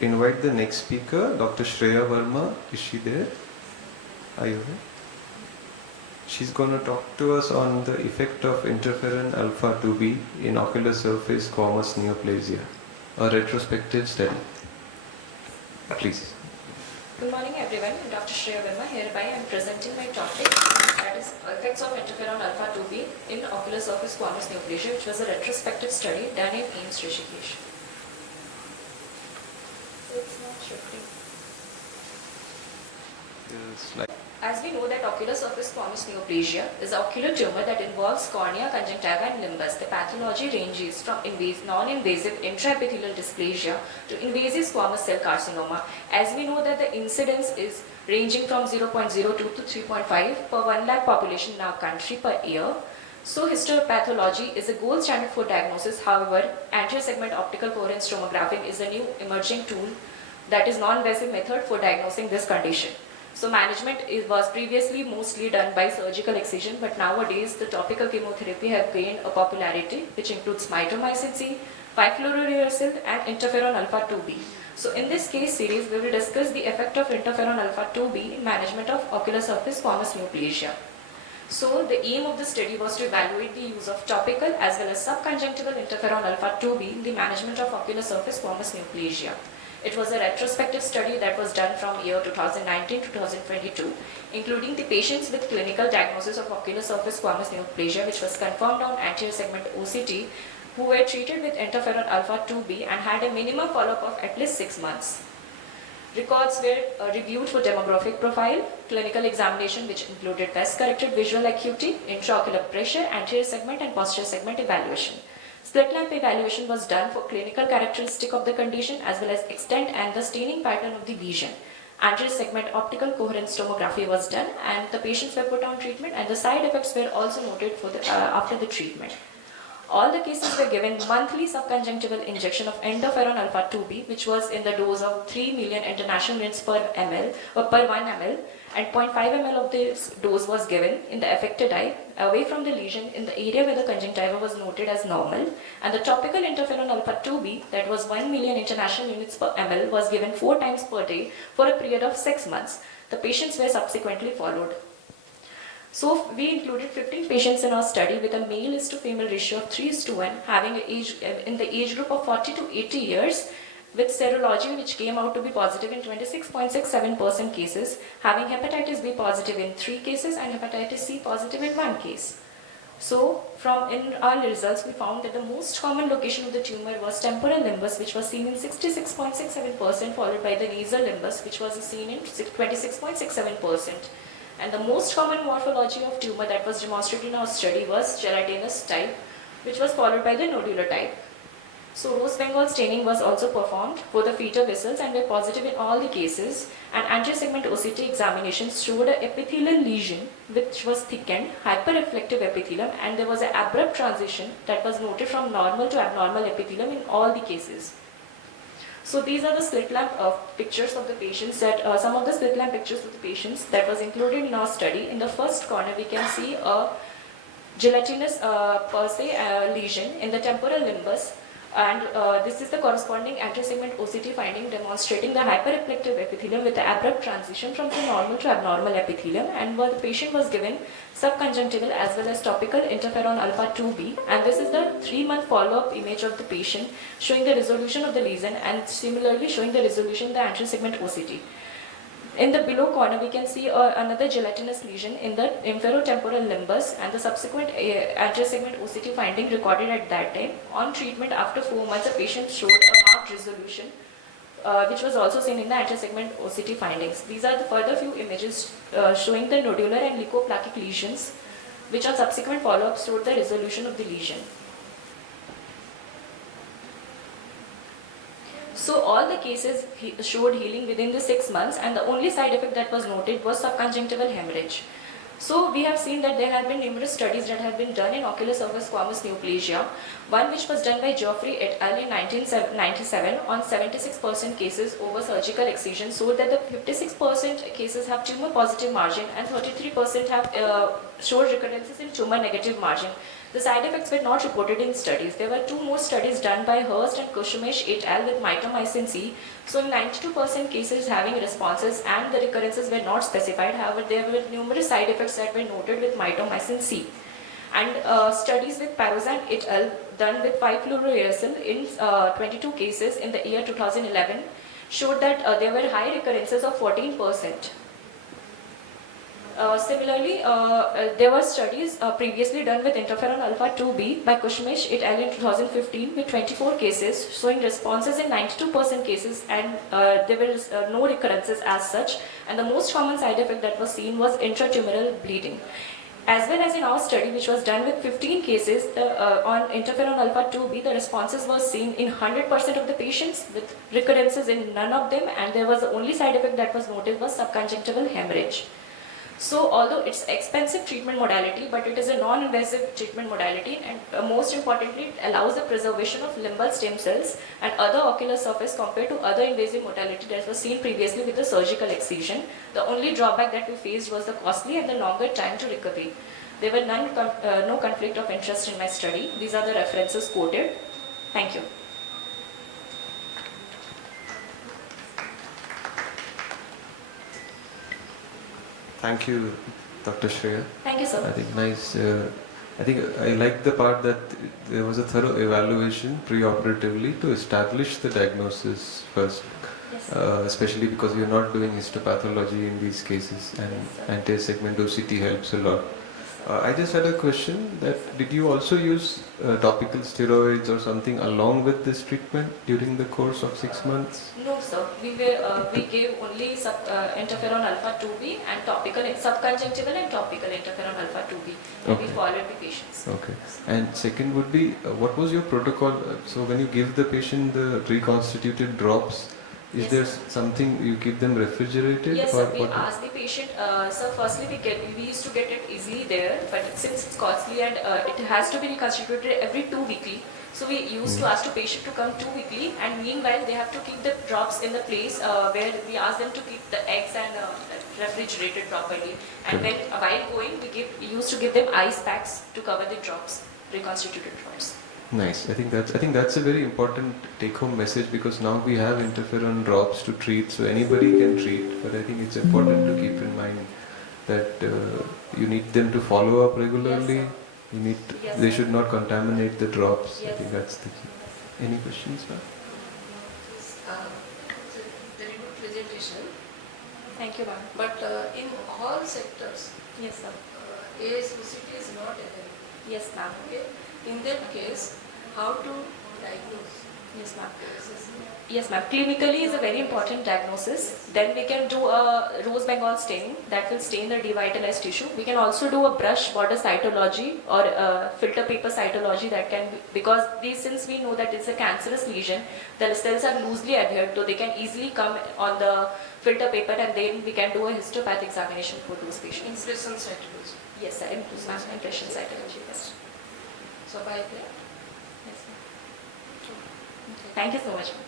invite the next speaker, Dr. Shreya Verma. Is she there? Are you there? She's going to talk to us on the effect of interferon alpha 2b in ocular surface squamous neoplasia, a retrospective study. Please. Good morning everyone, I'm Dr. Shreya Verma. Hereby I am presenting my topic, that is effects of interferon alpha 2b in ocular surface squamous neoplasia, which was a retrospective study done in AIIMS Rishikesh. So it's not shifting. As we know that ocular surface squamous neoplasia is an ocular tumor that involves cornea, conjunctiva and limbus. The pathology ranges from non-invasive intraepithelial dysplasia to invasive squamous cell carcinoma. As we know that the incidence is ranging from 0.02 to 3.5 per 1 lakh population in our country per year. So histopathology is a gold standard for diagnosis. However, anterior segment optical coherence tomography is a new emerging tool that is non-invasive method for diagnosing this condition. So management was previously mostly done by surgical excision, but nowadays the topical chemotherapy have gained a popularity, which includes mitomycin C, 5-fluorouracil and interferon alpha 2b. So in this case series, we will discuss the effect of interferon alpha 2b in management of ocular surface squamous neoplasia. So the aim of the study was to evaluate the use of topical as well as subconjunctival interferon alpha 2b in the management of ocular surface squamous neoplasia. It was a retrospective study that was done from year 2019-2022, including the patients with clinical diagnosis of ocular surface squamous neoplasia, which was confirmed on anterior segment OCT, who were treated with interferon alpha 2b and had a minimum follow-up of at least 6 months. Records were reviewed for demographic profile, clinical examination which included best-corrected visual acuity, intraocular pressure, anterior segment and posterior segment evaluation. Slit lamp evaluation was done for clinical characteristic of the condition as well as extent and the staining pattern of the lesion. Anterior segment optical coherence tomography was done and the patients were put on treatment and the side effects were also noted for after the treatment. All the cases were given monthly subconjunctival injection of interferon alpha 2b, which was in the dose of 3 million international units per ml or per 1 ml, and 0.5 ml of this dose was given in the affected eye away from the lesion in the area where the conjunctiva was noted as normal, and the topical interferon alpha 2b, that was 1 million international units per ml, was given 4 times per day for a period of 6 months. The patients were subsequently followed. So we included 15 patients in our study with a male is to female ratio of 3:1, having an age in the age group of 40 to 80 years, with serology which came out to be positive in 26.67% cases, having hepatitis B positive in 3 cases and hepatitis C positive in 1 case. So in our results we found that the most common location of the tumor was temporal limbus, which was seen in 66.67%, followed by the nasal limbus, which was seen in 26.67%. And the most common morphology of tumor that was demonstrated in our study was gelatinous type, which was followed by the nodular type. So rose Bengal staining was also performed for the fetal vessels and were positive in all the cases, and anterior segment OCT examinations showed an epithelial lesion which was thickened, hyperreflective epithelium, and there was an abrupt transition that was noted from normal to abnormal epithelium in all the cases. So these are the slit lamp pictures of the patients, that some of the slit lamp pictures of the patients that was included in our study. In the first corner we can see a gelatinous lesion in the temporal limbus, and this is the corresponding anterior segment OCT finding demonstrating the hyperreflective epithelium with the abrupt transition from the normal to abnormal epithelium, and the patient was given subconjunctival as well as topical interferon alpha 2b, and this is the 3-month follow-up image of the patient showing the resolution of the lesion and similarly showing the resolution of the anterior segment OCT. In the below corner we can see another gelatinous lesion in the inferotemporal limbus, and the subsequent anterior segment OCT finding recorded at that time. On treatment after 4 months, the patient showed a marked resolution, which was also seen in the anterior segment OCT findings. These are the further few images showing the nodular and leukoplakic lesions, which on subsequent follow-up showed the resolution of the lesion. So all the cases showed healing within the 6 months, and the only side effect that was noted was subconjunctival hemorrhage. So we have seen that there have been numerous studies that have been done in ocular surface squamous neoplasia. One which was done by Geoffrey et al. In 1997 on 76% cases over surgical excision showed that the 56% cases have tumor positive margin and 33% have showed recurrences in tumor negative margin. The side effects were not reported in studies. There were 2 more studies done by Hurst and Kushmish et al. With mitomycin C. So in 92% cases having responses and the recurrences were not specified. However, there were numerous side effects that were noted with mitomycin C. And studies with Parozan et al. Done with 5-fluorouracil in 22 cases in the year 2011 showed that there were high recurrences of 14%. Similarly, there were studies previously done with interferon alpha 2b by Kushmish et al. In 2015 with 24 cases showing responses in 92% cases, and there were no recurrences as such, and the most common side effect that was seen was intratumoral bleeding. As well as in our study, which was done with 15 cases on interferon alpha 2b, the responses were seen in 100% of the patients with recurrences in none of them, and there was the only side effect that was noted was subconjunctival hemorrhage. So although it's expensive treatment modality, but it is a non-invasive treatment modality, and most importantly, it allows the preservation of limbal stem cells and other ocular surface compared to other invasive modality that was seen previously with the surgical excision. The only drawback that we faced was the costly and the longer time to recovery. There were no conflict of interest in my study. These are the references quoted. Thank you. Thank you, Dr. Shreya. Thank you, sir. I think nice. I think I like the part that there was a thorough evaluation pre-operatively to establish the diagnosis first, Yes. Especially because we are not doing histopathology in these cases, and Yes, anti-segment OCT helps a lot. I just had a question that did you also use topical steroids or something along with this treatment during the course of 6 months? No, sir. We gave only interferon alpha 2b and topical subconjunctival and topical interferon alpha 2b. And we Okay. followed the patients. Okay. And second would be, what was your protocol? So when you give the patient the reconstituted drops, is Yes, there sir. something you keep them refrigerated? Yes, or sir. We what? asked the patient. Sir, firstly we used to get it easily there, but since it's costly and it has to be reconstituted every 2 weekly. So we used to ask the patient to come 2 weekly, and meanwhile they have to keep the drops in the place where we ask them to keep the eggs and refrigerated properly. And Okay. then while going, we used to give them ice packs to cover the drops, reconstituted drops. Nice. I think that's a very important take-home message, because now we have interferon drops to treat, so anybody can treat. But I think it's important to keep in mind that you need them to follow up regularly. Yes, sir. You need Yes, they sir. should not contaminate the drops. I Yes. think that's the key. Any questions, ma'am? It's a very good presentation, Thank you, ma'am. but in all sectors, Yes, sir. AIOCMT is not available. Yes, ma'am. Okay? In that case, how to diagnose? Yes, ma'am. AIOCMT? Yes, ma'am. Clinically is a very important diagnosis. Then we can do a rose Bengal staining that will stain the devitalized tissue. We can also do a brush border cytology or a filter paper cytology that can be, because since we know that it's a cancerous lesion, the cells are loosely adhered, so they can easily come on the filter paper, and then we can do a histopath examination for those patients. Impression cytology. Yes, sir. Impression cytology. Yes. So by that, Yes, ma'am. Thank you so much, ma'am.